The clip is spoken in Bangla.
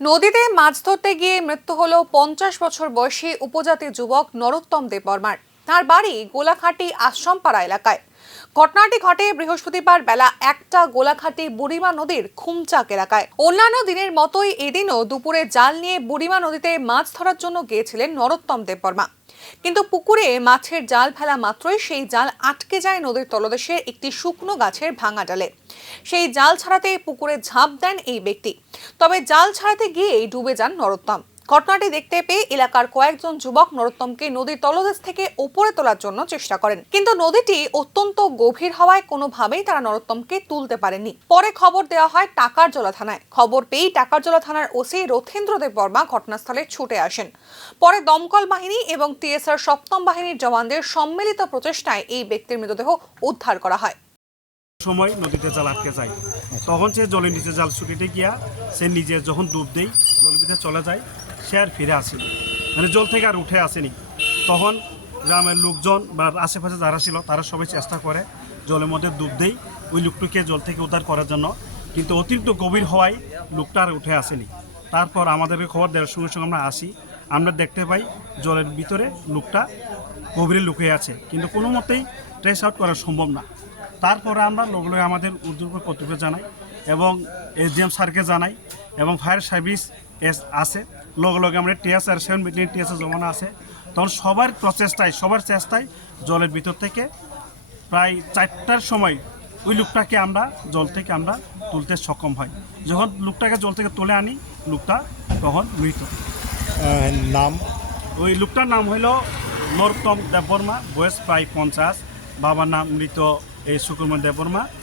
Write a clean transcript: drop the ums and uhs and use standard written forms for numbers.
নদীতে মাছ ধরতে গিয়ে মৃত্যু হলো 50 বছর বয়সী উপজাতি যুবক নরোত্তম দেববর্মার। তার বাড়ি গোলাঘাটি আশ্রমপাড়া এলাকায়। ঘটনাটি ঘটে বৃহস্পতিবার বেলা 1টা গোলাঘাটি বুড়িমা নদীর খুমচাক এলাকায়। অন্যান্য দিনের মতোই এদিনও দুপুরে জাল নিয়ে বুড়িমা নদীতে মাছ ধরার জন্য গিয়েছিলেন নরোত্তম দেববর্মা। কিন্তু পুকুরে মাছের জাল ফেলা মাত্রই সেই জাল আটকে যায় নদীর তলদেশের একটি শুকনো গাছের ভাঙা ডালে। সেই জাল ছাড়াতে পুকুরে ঝাঁপ দেন এই ব্যক্তি। তবে জাল ছাড়াতে গিয়েই ডুবে যান নরোত্তম। ঘটনাটি দেখতে পেয়ে এলাকার কয়েকজন যুবক নরোত্তমকে নদীর তলদেশ থেকে উপরে তোলার জন্য চেষ্টা করেন, কিন্তু নদীটি অত্যন্ত গভীর হওয়ায় কোনোভাবেই তারা নরোত্তমকে তুলতে পারেননি। পরে খবর দেওয়া হয় টাকারজলা থানায়। খবর পেয়েই টাকারজলা থানার ওসি রথীন্দ্র দেববর্মা ঘটনাস্থলে ছুটে আসেন। পরে দমকল বাহিনী এবং টিএসআর 7ম বাহিনীর জওয়ানদের সম্মিলিত প্রচেষ্টায় এই ব্যক্তির মৃতদেহ উদ্ধার করা হয়। সময় নদীতে জাল আটকে যায়, তখন সে জলের নিচে জাল ছুটিতে গিয়া সে নিজে যখন ডুব দেয় জলের ভিতরে চলে যায়, সে আর ফিরে আসেনি, মানে জল থেকে আর উঠে আসেনি। তখন গ্রামের লোকজন বা আশেপাশে যারা ছিল তারা সবাই চেষ্টা করে জলের মধ্যে ডুব দেয় ওই লোকটিকে জল থেকে উদ্ধার করার জন্য, কিন্তু অতিরিক্ত গভীর হওয়ায় লোকটা আর উঠে আসেনি। তারপর আমাদেরকে খবর দেওয়ার সঙ্গে সঙ্গে আমরা আসি, আমরা দেখতে পাই জলের ভিতরে লোকটা গভীরে লুকিয়ে আছে, কিন্তু কোনো মতেই ট্রেস আউট করা সম্ভব না। তারপরে আমরা লগে আমাদের উদ্যোগ কর্তৃপক্ষ জানাই এবং এসডিএম স্যারকে জানাই এবং ফায়ার সার্ভিস আছে, লগে আমরা টিএসআর 7 মিলিয়ন টিএসআর জমানো আছে। তখন সবার চেষ্টায় জলের ভিতর থেকে প্রায় 4টার সময় ওই লোকটাকে আমরা জল থেকে আমরা তুলতে সক্ষম হয়। যখন লোকটাকে জল থেকে তুলে আনি, লোকটা তখন মৃত। নাম? ওই লোকটার নাম হইল নরোত্তম দেববর্মা, বয়স প্রায় 50। বাবার নাম মৃত এই সুকুমার দেববর্মা।